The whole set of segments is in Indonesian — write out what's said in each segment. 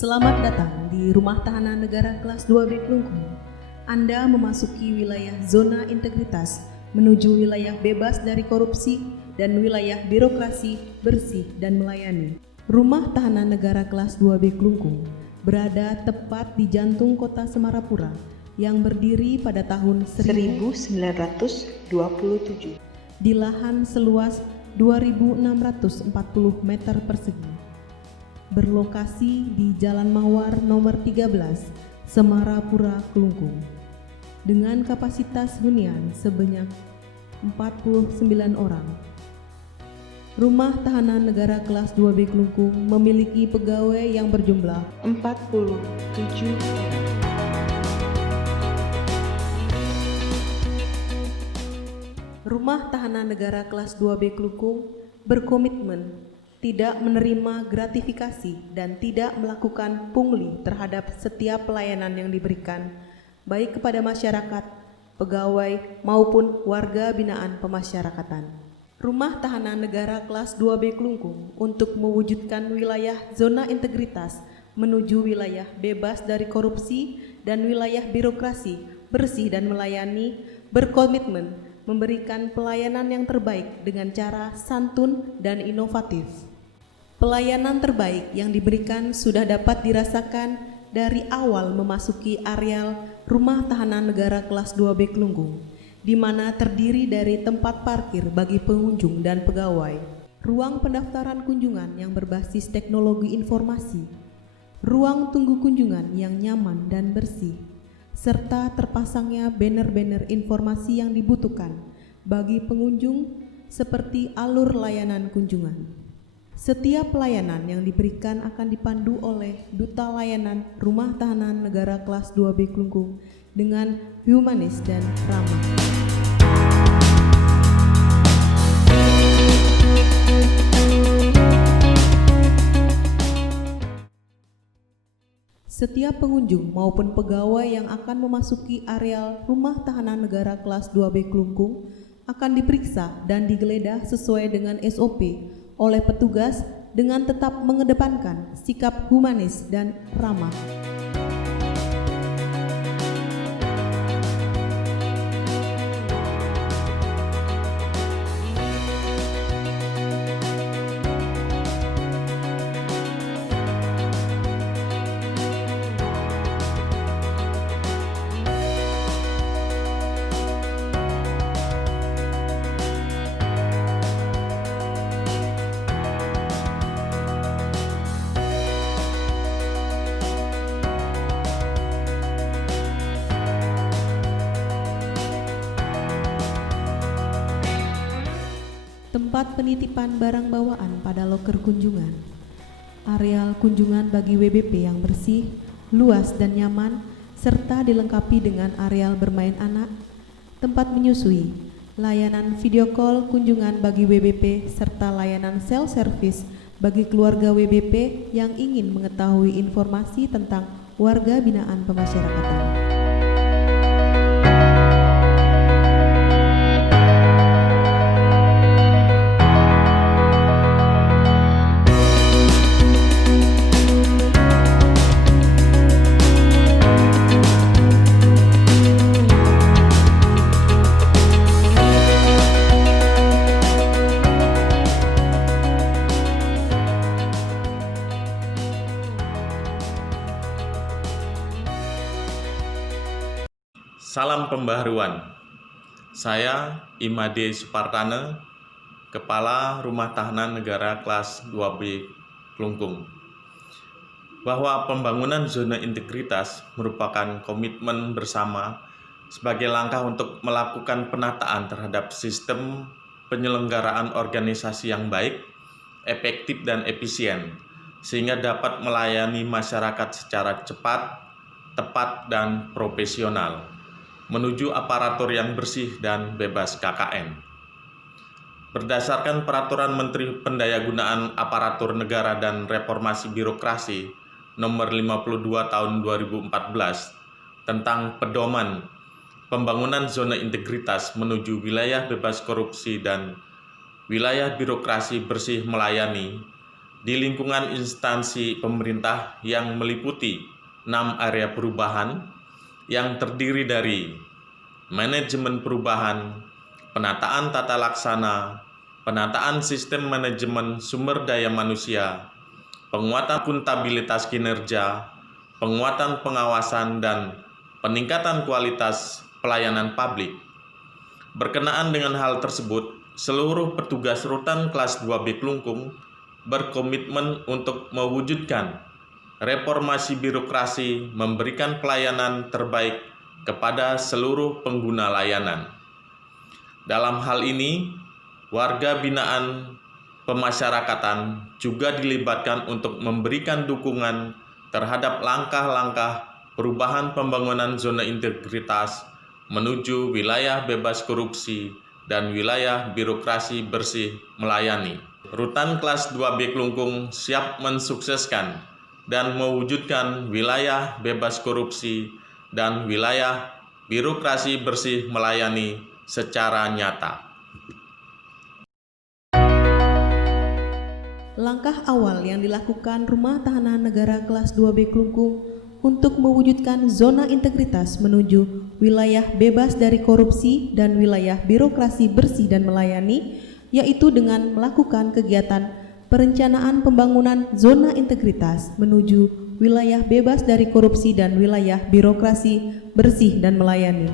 Selamat datang di Rumah Tahanan Negara Kelas 2B Klungkung. Anda memasuki wilayah zona integritas menuju wilayah bebas dari korupsi dan wilayah birokrasi bersih dan melayani. Rumah Tahanan Negara Kelas 2B Klungkung berada tepat di jantung kota Semarapura yang berdiri pada tahun 1927 di lahan seluas 2.640 meter persegi. Berlokasi di Jalan Mawar nomor 13, Semarapura, Klungkung. Dengan kapasitas hunian sebanyak 49 orang. Rumah Tahanan Negara Kelas 2B Klungkung memiliki pegawai yang berjumlah 47 orang. Rumah Tahanan Negara Kelas 2B Klungkung berkomitmen tidak menerima gratifikasi dan tidak melakukan pungli terhadap setiap pelayanan yang diberikan, baik kepada masyarakat, pegawai, maupun warga binaan pemasyarakatan. Rumah Tahanan Negara Kelas 2B Klungkung untuk mewujudkan wilayah zona integritas menuju wilayah bebas dari korupsi dan wilayah birokrasi bersih dan melayani, berkomitmen memberikan pelayanan yang terbaik dengan cara santun dan inovatif. Pelayanan terbaik yang diberikan sudah dapat dirasakan dari awal memasuki areal Rumah Tahanan Negara Kelas 2B Klungkung, di mana terdiri dari tempat parkir bagi pengunjung dan pegawai, ruang pendaftaran kunjungan yang berbasis teknologi informasi, ruang tunggu kunjungan yang nyaman dan bersih, serta terpasangnya banner-banner informasi yang dibutuhkan bagi pengunjung seperti alur layanan kunjungan. Setiap pelayanan yang diberikan akan dipandu oleh Duta Layanan Rumah Tahanan Negara Kelas 2B Klungkung dengan humanis dan ramah. Setiap pengunjung maupun pegawai yang akan memasuki areal Rumah Tahanan Negara Kelas 2B Klungkung akan diperiksa dan digeledah sesuai dengan SOP oleh petugas dengan tetap mengedepankan sikap humanis dan ramah. Tempat penitipan barang bawaan pada loker kunjungan, areal kunjungan bagi WBP yang bersih, luas dan nyaman, serta dilengkapi dengan areal bermain anak, tempat menyusui, layanan video call kunjungan bagi WBP, serta layanan self-service bagi keluarga WBP yang ingin mengetahui informasi tentang warga binaan pemasyarakatan. Salam pembaharuan. Saya Imade Supartane, Kepala Rumah Tahanan Negara Kelas 2B Klungkung. Bahwa pembangunan zona integritas merupakan komitmen bersama sebagai langkah untuk melakukan penataan terhadap sistem penyelenggaraan organisasi yang baik, efektif dan efisien, sehingga dapat melayani masyarakat secara cepat, tepat dan profesional menuju aparatur yang bersih dan bebas KKN. Berdasarkan Peraturan Menteri Pendayagunaan Aparatur Negara dan Reformasi Birokrasi Nomor 52 Tahun 2014 tentang pedoman pembangunan zona integritas menuju wilayah bebas korupsi dan wilayah birokrasi bersih melayani, di lingkungan instansi pemerintah yang meliputi 6 area perubahan yang terdiri dari manajemen perubahan, penataan tata laksana, penataan sistem manajemen sumber daya manusia, penguatan akuntabilitas kinerja, penguatan pengawasan, dan peningkatan kualitas pelayanan publik. Berkenaan dengan hal tersebut, seluruh petugas rutan kelas 2B Klungkung berkomitmen untuk mewujudkan reformasi birokrasi, memberikan pelayanan terbaik kepada seluruh pengguna layanan. Dalam hal ini, warga binaan pemasyarakatan juga dilibatkan untuk memberikan dukungan terhadap langkah-langkah perubahan pembangunan zona integritas menuju wilayah bebas korupsi dan wilayah birokrasi bersih melayani. Rutan kelas 2B Klungkung siap mensukseskan dan mewujudkan wilayah bebas korupsi dan wilayah birokrasi bersih melayani secara nyata. Langkah awal yang dilakukan Rumah Tahanan Negara kelas 2B Klungkung untuk mewujudkan zona integritas menuju wilayah bebas dari korupsi dan wilayah birokrasi bersih dan melayani, yaitu dengan melakukan kegiatan perencanaan pembangunan zona integritas menuju wilayah bebas dari korupsi dan wilayah birokrasi bersih dan melayani.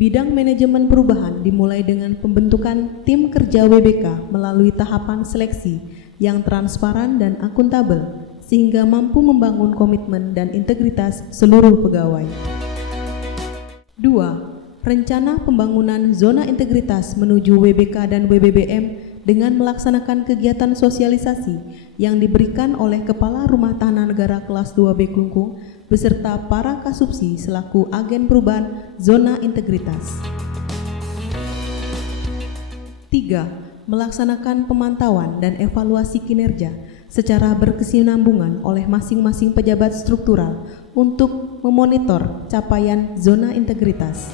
Bidang manajemen perubahan dimulai dengan pembentukan tim kerja WBK melalui tahapan seleksi yang transparan dan akuntabel sehingga mampu membangun komitmen dan integritas seluruh pegawai. 2. Rencana pembangunan zona integritas menuju WBK dan WBBM dengan melaksanakan kegiatan sosialisasi yang diberikan oleh Kepala Rumah Tahanan Negara kelas 2B Klungkung beserta para kasubsi selaku agen perubahan zona integritas. 3. Melaksanakan pemantauan dan evaluasi kinerja secara berkesinambungan oleh masing-masing pejabat struktural untuk memonitor capaian zona integritas.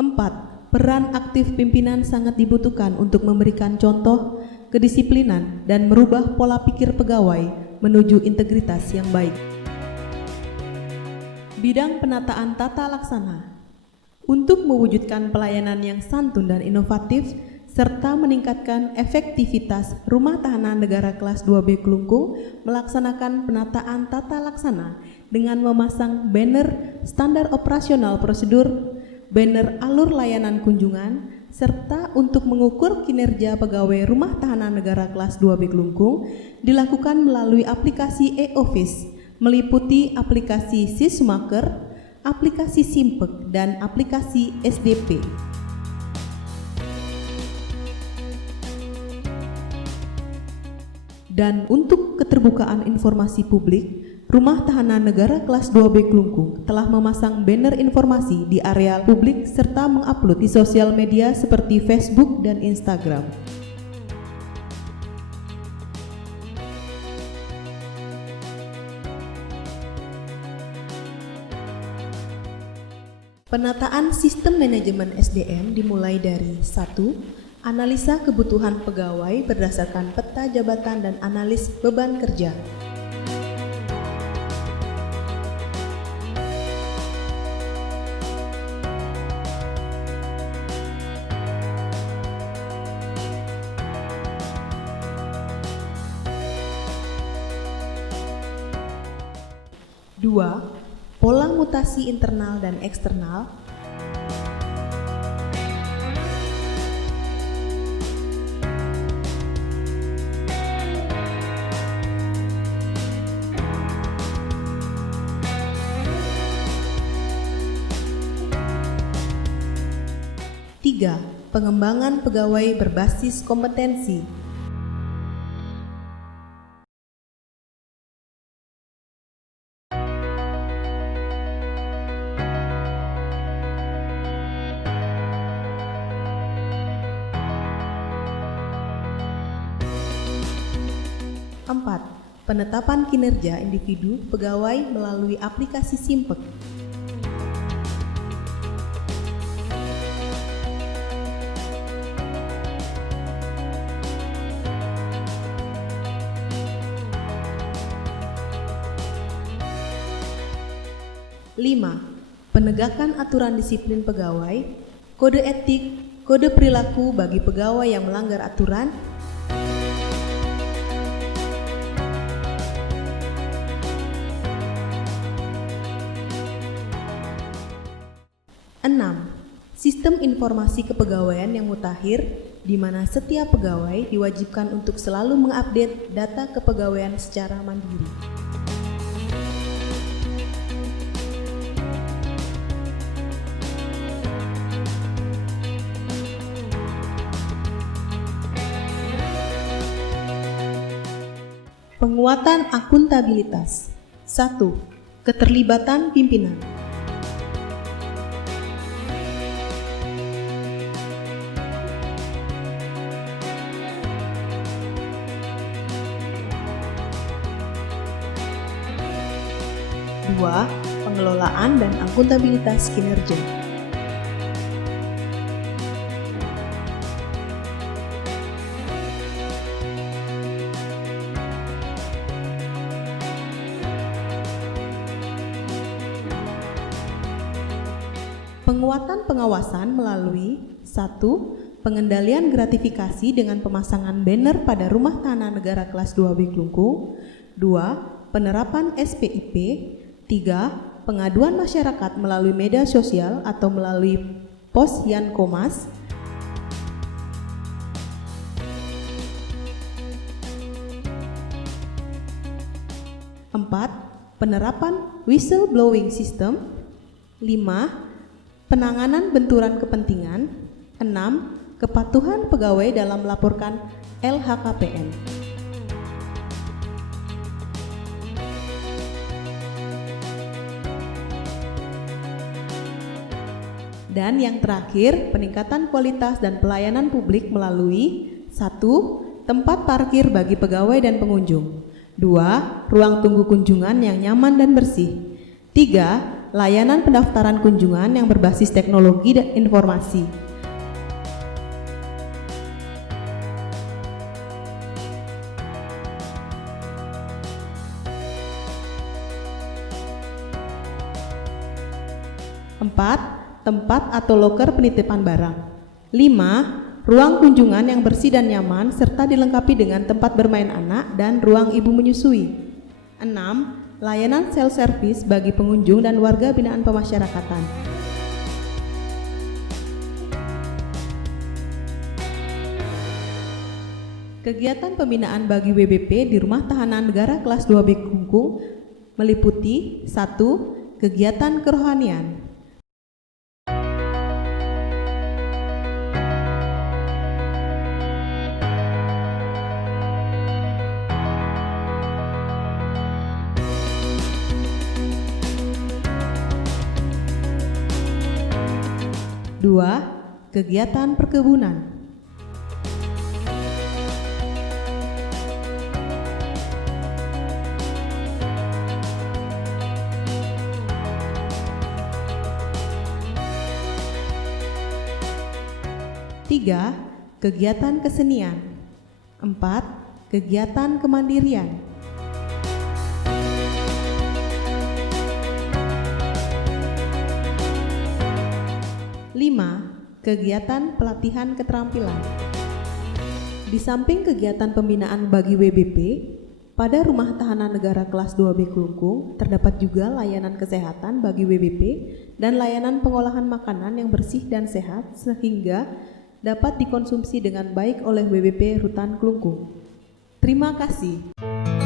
4. Peran aktif pimpinan sangat dibutuhkan untuk memberikan contoh, kedisiplinan, dan merubah pola pikir pegawai menuju integritas yang baik. Bidang penataan tata laksana untuk mewujudkan pelayanan yang santun dan inovatif serta meningkatkan efektivitas Rumah Tahanan Negara kelas 2B Klungkung melaksanakan penataan tata laksana dengan memasang banner standar operasional prosedur, banner alur layanan kunjungan, serta untuk mengukur kinerja pegawai Rumah Tahanan Negara kelas 2B Klungkung dilakukan melalui aplikasi e-office, meliputi aplikasi Sismaker, aplikasi Simpek, dan aplikasi SDP. Dan untuk keterbukaan informasi publik, Rumah Tahanan Negara kelas 2B Klungkung telah memasang banner informasi di area publik serta mengupload di sosial media seperti Facebook dan Instagram. Penataan sistem manajemen SDM dimulai dari 1. Analisa kebutuhan pegawai berdasarkan peta jabatan dan analis beban kerja. 2. Pola mutasi internal dan eksternal. 3. Pengembangan pegawai berbasis kompetensi. 4. penetapan kinerja individu pegawai melalui aplikasi Simpek. 5. Penegakan aturan disiplin pegawai, kode etik, kode perilaku bagi pegawai yang melanggar aturan. 6. Sistem informasi kepegawaian yang mutakhir, di mana setiap pegawai diwajibkan untuk selalu mengupdate data kepegawaian secara mandiri. Penguatan akuntabilitas. 1. Keterlibatan pimpinan. Dua, pengelolaan dan akuntabilitas kinerja. Penguatan pengawasan melalui 1. Pengendalian gratifikasi dengan pemasangan banner pada rumah tahanan negara kelas 2B Klungkung. 2. Penerapan SPIP. 3. Pengaduan masyarakat melalui media sosial atau melalui pos Yankomas. 4. Penerapan whistleblowing system. 5. Penanganan benturan kepentingan. 6. Kepatuhan pegawai dalam melaporkan LHKPN. Dan yang terakhir, peningkatan kualitas dan pelayanan publik melalui 1. Tempat parkir bagi pegawai dan pengunjung. 2. Ruang tunggu kunjungan yang nyaman dan bersih. 3. Layanan pendaftaran kunjungan yang berbasis teknologi dan informasi. 4. Tempat atau loker penitipan barang. 5. Ruang kunjungan yang bersih dan nyaman serta dilengkapi dengan tempat bermain anak dan ruang ibu menyusui. 6. Layanan self-service bagi pengunjung dan warga binaan pemasyarakatan. Kegiatan pembinaan bagi WBP di Rumah Tahanan Negara Kelas 2B Klungkung meliputi 1. Kegiatan kerohanian. 2. Kegiatan perkebunan. 3. Kegiatan kesenian. 4. Kegiatan kemandirian. 5. Kegiatan pelatihan keterampilan. Di samping kegiatan pembinaan bagi WBP, pada Rumah Tahanan Negara Kelas 2B Klungkung terdapat juga layanan kesehatan bagi WBP dan layanan pengolahan makanan yang bersih dan sehat sehingga dapat dikonsumsi dengan baik oleh WBP Rutan Klungkung. Terima kasih.